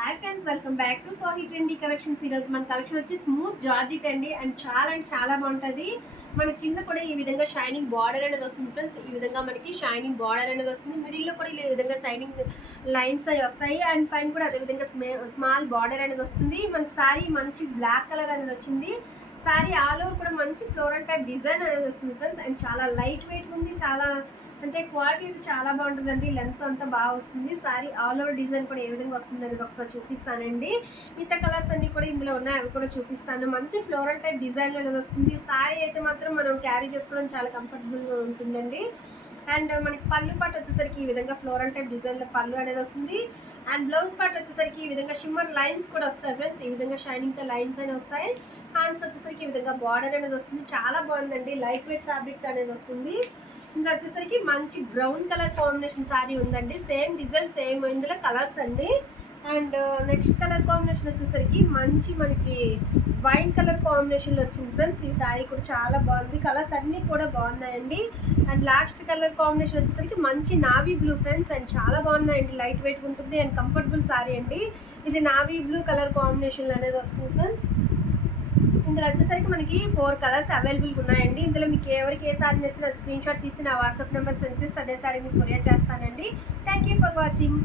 Hi friends, welcome back to సోహి trendy collections. ఈరోజు మన collection వచ్చి స్మూత్ జార్జెట్ అండి. అండ్ చాలా బాగుంటుంది. మన కింద కూడా ఈ విధంగా షైనింగ్ బార్డర్ అనేది వస్తుంది ఫ్రెండ్స్. ఈ విధంగా మనకి షైనింగ్ బార్డర్ అనేది వస్తుంది. మిడిల్లో కూడా ఈ విధంగా షైనింగ్ లైన్స్ అవి వస్తాయి. అండ్ పైన కూడా అదే విధంగా స్మాల్ బార్డర్ అనేది వస్తుంది. మనకి సారీ మంచి బ్లాక్ కలర్ అనేది వచ్చింది. సారీ ఆల్ ఓవర్ కూడా మంచి ఫ్లోరల్ టైప్ డిజైన్ అనేది వస్తుంది ఫ్రెండ్స్. అండ్ చాలా లైట్ వెయిట్ ఉంది. చాలా అంటే క్వాలిటీ అయితే చాలా బాగుంటుందండి. లెంత్ అంతా బాగా వస్తుంది. సారీ ఆల్ ఓవర్ డిజైన్ కూడా ఏ విధంగా వస్తుంది అనేది ఒకసారి చూపిస్తానండి. మిగతా కలర్స్ అన్ని కూడా ఇందులో ఉన్నాయి, అవి కూడా చూపిస్తాను. మంచి ఫ్లోరల్ టైప్ డిజైన్ అనేది వస్తుంది. సారీ అయితే మాత్రం మనం క్యారీ చేసుకోవడం చాలా కంఫర్టబుల్గా ఉంటుందండి. అండ్ మనకి పళ్ళు పాటు వచ్చేసరికి ఈ విధంగా ఫ్లోరల్ టైప్ డిజైన్లో పళ్ళు అనేది వస్తుంది. అండ్ బ్లౌజ్ పార్ట్ వచ్చేసరికి ఈ విధంగా షిమ్మర్ లైన్స్ కూడా వస్తాయి ఫ్రెండ్స్. ఈ విధంగా షైనింగ్తో లైన్స్ అనేవి వస్తాయి. హ్యాండ్స్కి వచ్చేసరికి ఈ విధంగా బార్డర్ అనేది వస్తుంది. చాలా బాగుందండి. లైట్ వెయిట్ ఫ్యాబ్రిక్ అనేది వస్తుంది. ఇంకా వచ్చేసరికి మంచి బ్రౌన్ కలర్ కాంబినేషన్ సారీ ఉందండి. సేమ్ డిజైన్ సేమ్ ఇందులో కలర్స్ అండి. అండ్ నెక్స్ట్ కలర్ కాంబినేషన్ వచ్చేసరికి మంచి మనకి వైట్ కలర్ కాంబినేషన్లో వచ్చింది ఫ్రెండ్స్. ఈ సారీ కూడా చాలా బాగుంది. కలర్స్ అన్నీ కూడా బాగున్నాయండి. అండ్ లాస్ట్ కలర్ కాంబినేషన్ వచ్చేసరికి మంచి నావీ బ్లూ ఫ్రెండ్స్. అండ్ చాలా బాగున్నాయండి. లైట్ వెయిట్ ఉంటుంది అండ్ కంఫర్టబుల్ సారీ అండి. ఇది నావీ బ్లూ కలర్ కాంబినేషన్ అనేది వస్తుంది ఫ్రెండ్స్. ఇందులో వచ్చేసరికి మనకి 4 కలర్స్ అవైలబుల్గా ఉన్నాయండి. ఇందులో మీకు ఎవరికి ఏ సారీ నచ్చిన స్క్రీన్ షాట్ తీసి నా వాట్సాప్ నెంబర్ సెండ్ చేస్తే అదే సారీ మీకు కొరియర్ చేస్తానండి. Thank you for watching.